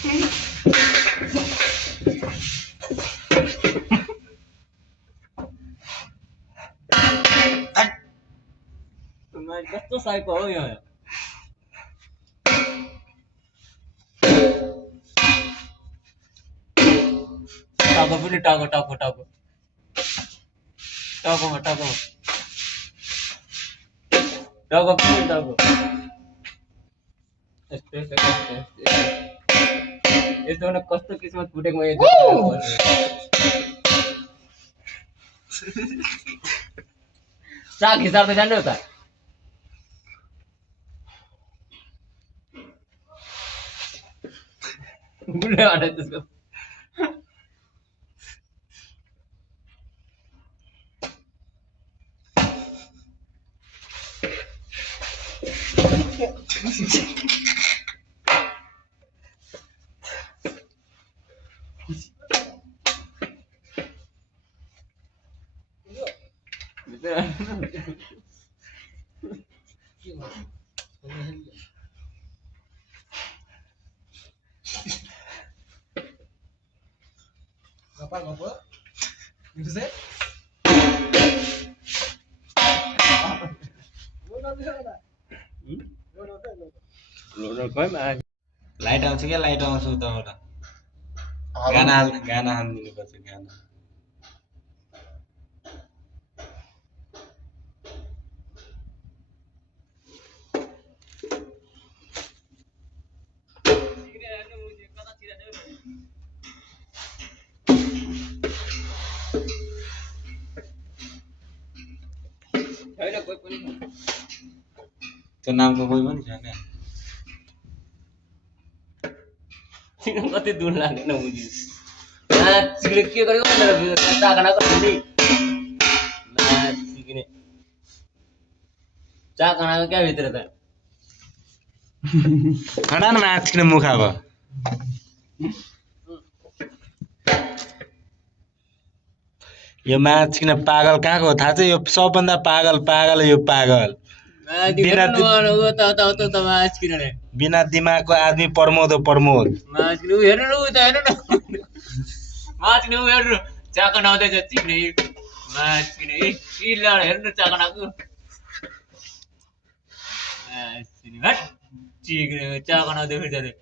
मैं कस्तो साइको हो यो टाको पनि टाको टाको टाको टाको टाको टाको पनि टाको यस्तो भने कस्तो किस्मत फुटेको म यो चाक हिसाबले जान्नु त गुले आटे त्यसको Apa? Gitu sih? लाइट आउँछ क्या लाइट आउँछ उताबाट गाना हाल्नुपर्छ गाना त्यो नामको कोही पनि छैन कति दूर लाग्दैन मुझे चिकले के गरेको भनेर चाकनाको नि चिकने चाकनाको क्या भित्र त हटा न माछिकन मुखा भयो यो माछिकन पागल कहाँको हो थाहा छ यो सबभन्दा पागल यो पागल बिना दिमागको आदमी प्रमोद हो प्रमोद चाकना आउँदैछ चिक्ने हेर्नु चाकनाको चिक्ने चाकना आउँदै